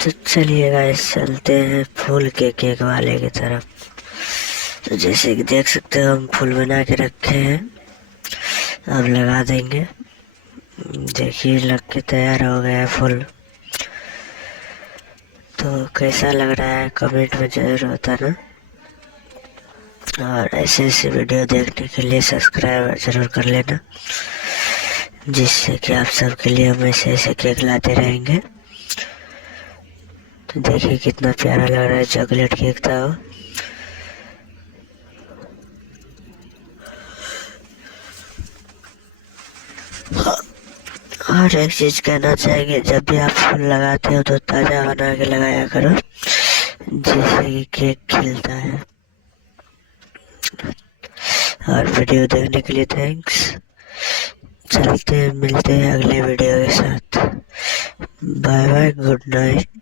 तो चलिए गाइस चलते हैं फूल के केक वाले की तरफ। तो जैसे कि देख सकते हो हम फूल बना के रखे हैं, अब लगा देंगे। देखिए लग के तैयार हो गया है फूल। तो कैसा लग रहा है कमेंट में जरूर बताना, और ऐसे ऐसे वीडियो देखने के लिए सब्सक्राइब जरूर कर लेना, जिससे कि आप सबके लिए हम ऐसे ऐसे केक लाते रहेंगे। तो देखिए कितना प्यारा लग रहा है, चॉकलेट केक था वो। और एक चीज कहना चाहेंगे, जब भी आप फूल लगाते हो तो ताजा बना के लगाया करो, जिससे कि केक खिलता है। और वीडियो देखने के लिए थैंक्स। चलते हैं, मिलते हैं अगले वीडियो के साथ। Bye bye, good night.